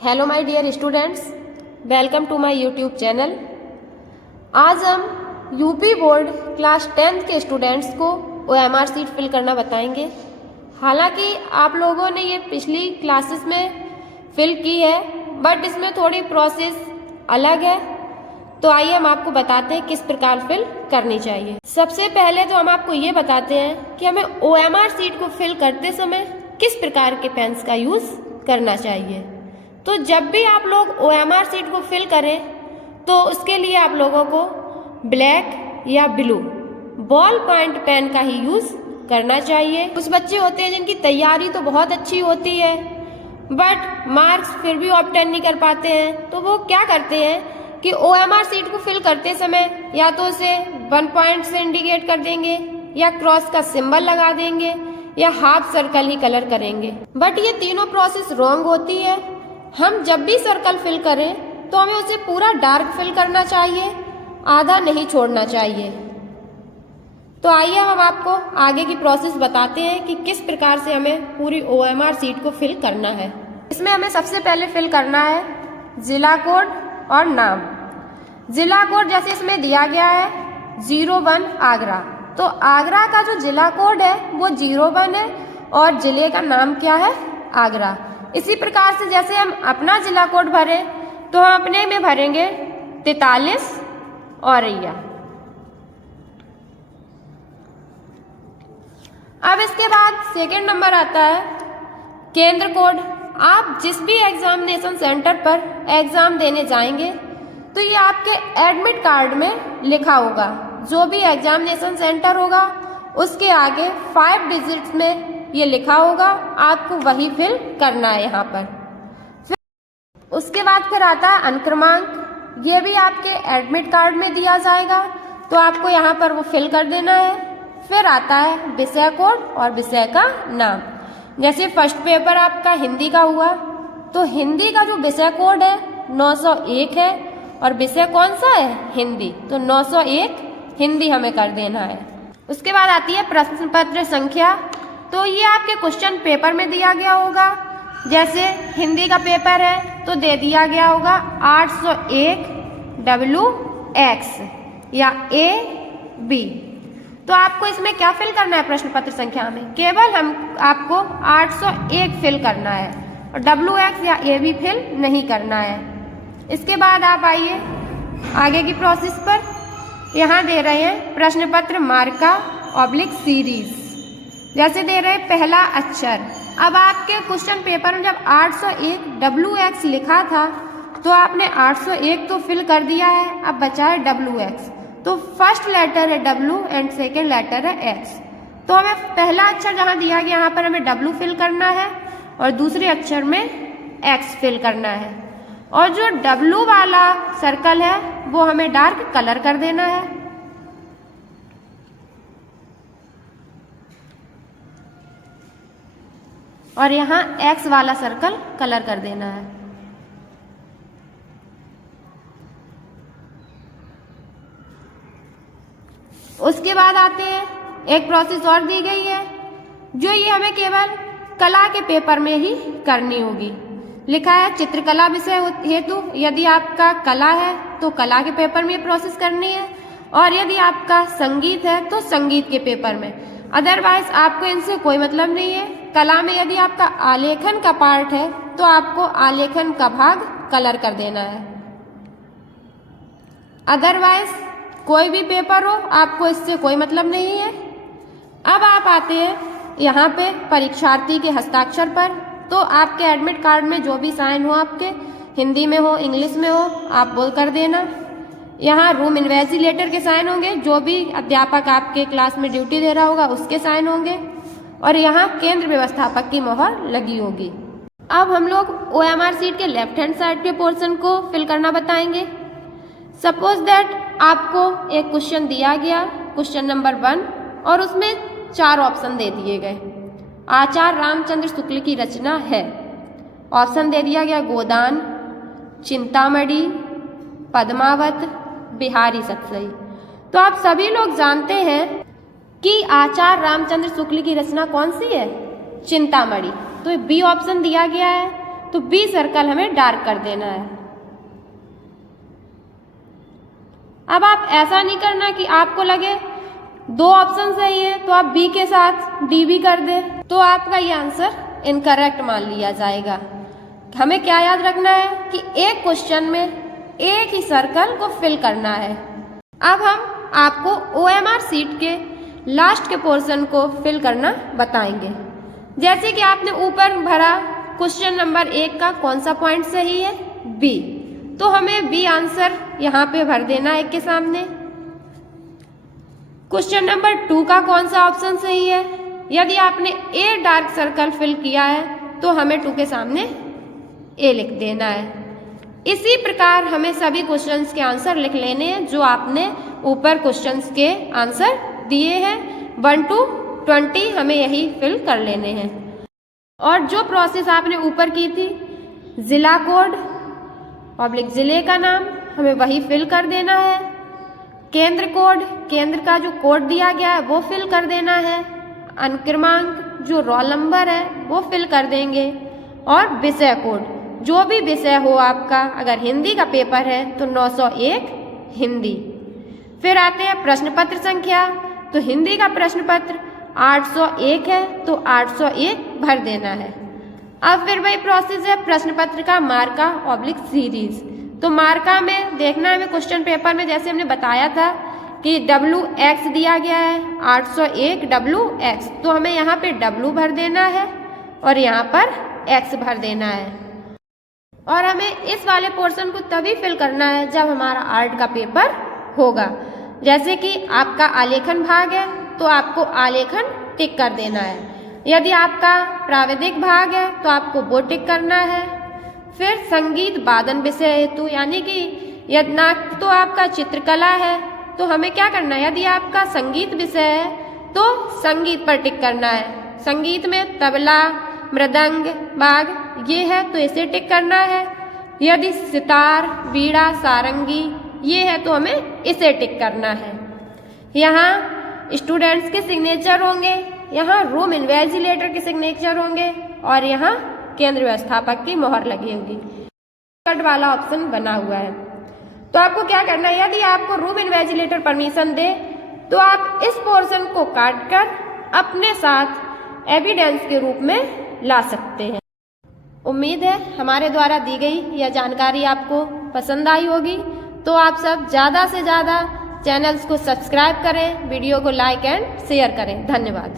Hello my dear students, welcome to my YouTube channel. आज हम UP board class 10th के students को OMR seat fill करना बताएंगे। हालांकि आप लोगों ने ये पिछली क्लासेस में फिल की है, बट इसमें थोड़ी प्रोसेस अलग है। तो आइए हम आपको बताते हैं किस प्रकार फिल करनी चाहिए। सबसे पहले तो हम आपको ये बताते हैं कि हमें OMR सीट को फिल करते समय किस प्रकार के पेन्स का यूज़ करना चाहिए। तो जब भी आप लोग OMR सीट को फिल करें तो उसके लिए आप लोगों को ब्लैक या ब्लू बॉल पॉइंट पेन का ही यूज़ करना चाहिए। कुछ बच्चे होते हैं जिनकी तैयारी तो बहुत अच्छी होती है बट मार्क्स फिर भी ऑब्टेन नहीं कर पाते हैं, तो वो क्या करते हैं कि OMR सीट को फिल करते समय या तो उसे 1 पॉइंट से इंडिकेट कर देंगे या क्रॉस का सिंबल लगा देंगे या हाफ सर्कल ही कलर करेंगे। बट ये तीनों प्रोसेस रॉन्ग होती है। हम जब भी सर्कल फिल करें तो हमें उसे पूरा डार्क फिल करना चाहिए, आधा नहीं छोड़ना चाहिए। तो आइए हम आपको आगे की प्रोसेस बताते हैं कि किस प्रकार से हमें पूरी OMR सीट को फिल करना है। इसमें हमें सबसे पहले फिल करना है जिला कोड और नाम। जिला कोड जैसे इसमें दिया गया है 01 आगरा, तो आगरा का जो जिला कोड है वो 01 है और जिले का नाम क्या है, आगरा। इसी प्रकार से जैसे हम अपना जिला कोड भरें तो हम अपने में भरेंगे 43 औरैया। अब इसके बाद सेकंड नंबर आता है केंद्र कोड। आप जिस भी एग्जामिनेशन सेंटर पर एग्जाम देने जाएंगे तो ये आपके एडमिट कार्ड में लिखा होगा। जो भी एग्जामिनेशन सेंटर होगा उसके आगे 5 डिजिट्स में ये लिखा होगा, आपको वही फिल करना है यहाँ पर। फिर उसके बाद फिर आता है अनुक्रमांक। ये भी आपके एडमिट कार्ड में दिया जाएगा, तो आपको यहाँ पर वो फिल कर देना है। फिर आता है विषय कोड और विषय का नाम। जैसे फर्स्ट पेपर आपका हिंदी का हुआ तो हिंदी का जो विषय कोड है 901 है और विषय कौन सा है, हिंदी, तो 901 हिंदी हमें कर देना है। उसके बाद आती है प्रश्न पत्र संख्या। तो ये आपके क्वेश्चन पेपर में दिया गया होगा। जैसे हिंदी का पेपर है तो दे दिया गया होगा 801 WX या AB। तो आपको इसमें क्या फिल करना है, प्रश्न पत्र संख्या में केवल आपको 801 फिल करना है और WX या AB फिल नहीं करना है। इसके बाद आप आइए आगे की प्रोसेस पर। यहाँ दे रहे हैं प्रश्न पत्र मार्का ऑब्लिक सीरीज। जैसे दे रहे पहला अक्षर। अब आपके क्वेश्चन पेपर में जब 801 WX लिखा था तो आपने 801 तो फिल कर दिया है, अब बचा है WX। तो फर्स्ट लेटर है W एंड सेकेंड लेटर है X। तो हमें पहला अक्षर जहाँ दिया गया यहाँ पर हमें W फिल करना है और दूसरे अक्षर में X फिल करना है। और जो W वाला सर्कल है वो हमें डार्क कलर कर देना है। और यहाँ X वाला सर्कल कलर कर देना है। उसके बाद आते हैं एक प्रोसेस और दी गई है जो ये हमें केवल कला के पेपर में ही करनी होगी। लिखा है चित्रकला विषय हेतु यदि आपका कला है तो कला के पेपर में ये प्रोसेस करनी है, और यदि आपका संगीत है तो संगीत के पेपर में। अदरवाइज आपको इनसे कोई मतलब नहीं है। कला में यदि आपका आलेखन का पार्ट है तो आपको आलेखन का भाग कलर कर देना है। अदरवाइज कोई भी पेपर हो आपको इससे कोई मतलब नहीं है। अब आप आते हैं यहाँ पे परीक्षार्थी के हस्ताक्षर पर। तो आपके एडमिट कार्ड में जो भी साइन हो, आपके हिंदी में हो इंग्लिश में हो, आप बोल कर देना। यहाँ रूम इन्वेजिलेटर के साइन होंगे, जो भी अध्यापक आपके क्लास में ड्यूटी दे रहा होगा उसके साइन होंगे, और यहाँ केंद्र व्यवस्थापक की मोहर लगी होगी। अब हम लोग OMR सीट के लेफ्ट हैंड साइड के पोर्शन को फिल करना बताएंगे। सपोज दैट आपको एक क्वेश्चन दिया गया, क्वेश्चन नंबर 1, और उसमें 4 ऑप्शन दे दिए गए। आचार्य रामचंद्र शुक्ल की रचना है। ऑप्शन दे दिया गया गोदान, चिंतामणि, पद्मावत, बिहारी सतसई। तो आप सभी लोग जानते हैं कि आचार्य रामचंद्र शुक्ल की रचना कौन सी है, चिंतामणि। तो B ऑप्शन दिया गया है। तो बी सर्कल हमें डार्क कर देना है। अब आप ऐसा नहीं करना कि आपको लगे 2 ऑप्शन सही है तो आप बी के साथ डी भी कर दें, तो आपका ये आंसर इनकरेक्ट मान लिया जाएगा। हमें क्या याद रखना है कि एक क्वेश्चन में एक ही सर्कल को फिल करना है। अब हम आपको OMR सीट के लास्ट के पोर्शन को फिल करना बताएंगे। जैसे कि आपने ऊपर भरा क्वेश्चन नंबर 1 का कौन सा पॉइंट सही है, बी, तो हमें बी आंसर यहाँ पे भर देना है 1 के सामने। क्वेश्चन नंबर 2 का कौन सा ऑप्शन सही है, यदि आपने ए डार्क सर्कल फिल किया है तो हमें 2 के सामने ए लिख देना है। इसी प्रकार हमें सभी क्वेश्चंस के आंसर लिख लेने हैं जो आपने ऊपर क्वेश्चंस के आंसर दिए हैं 1 to 20 हमें यही फिल कर लेने हैं। और जो प्रोसेस आपने ऊपर की थी जिला कोड पब्लिक जिले का नाम हमें वही फिल कर देना है। केंद्र कोड, केंद्र का जो कोड दिया गया है वो फिल कर देना है। अनुक्रमांक जो रोल नंबर है वो फिल कर देंगे। और विषय कोड जो भी विषय हो आपका, अगर हिंदी का पेपर है तो 901 हिंदी। फिर आते हैं प्रश्न पत्र संख्या, तो हिंदी का प्रश्न पत्र 801 है तो 801 भर देना है। अब फिर वही प्रोसेस है प्रश्न पत्र का मार्का ऑब्लिक सीरीज, तो मार्का में देखना है हमें क्वेश्चन पेपर में जैसे हमने बताया था कि WX दिया गया है 801 WX, तो हमें यहाँ पे W भर देना है और यहाँ पर X भर देना है। और हमें इस वाले पोर्शन को तभी फिल करना है जब हमारा आर्ट का पेपर होगा। जैसे कि आपका आलेखन भाग है तो आपको आलेखन टिक कर देना है। यदि आपका प्राविधिक भाग है तो आपको वो टिक करना है। फिर संगीत वादन विषय हेतु यानी कि यदि ना तो आपका चित्रकला है तो हमें क्या करना है, यदि आपका संगीत विषय है तो संगीत पर टिक करना है। संगीत में तबला, मृदंग, वाग ये है तो इसे टिक करना है। यदि सितार, वीणा, सारंगी ये है तो हमें इसे टिक करना है। यहाँ स्टूडेंट्स के सिग्नेचर होंगे, यहाँ रूम इन्वेजिलेटर के सिग्नेचर होंगे और यहाँ केंद्र व्यवस्थापक की मोहर लगी होगी। कट वाला ऑप्शन बना हुआ है तो आपको क्या करना है, यदि आपको रूम इन्वेजिलेटर परमिशन दे तो आप इस पोर्शन को काट कर अपने साथ एविडेंस के रूप में ला सकते हैं। उम्मीद है हमारे द्वारा दी गई यह जानकारी आपको पसंद आई होगी, तो आप सब ज़्यादा से ज़्यादा चैनल्स को सब्सक्राइब करें, वीडियो को लाइक एंड शेयर करें। धन्यवाद।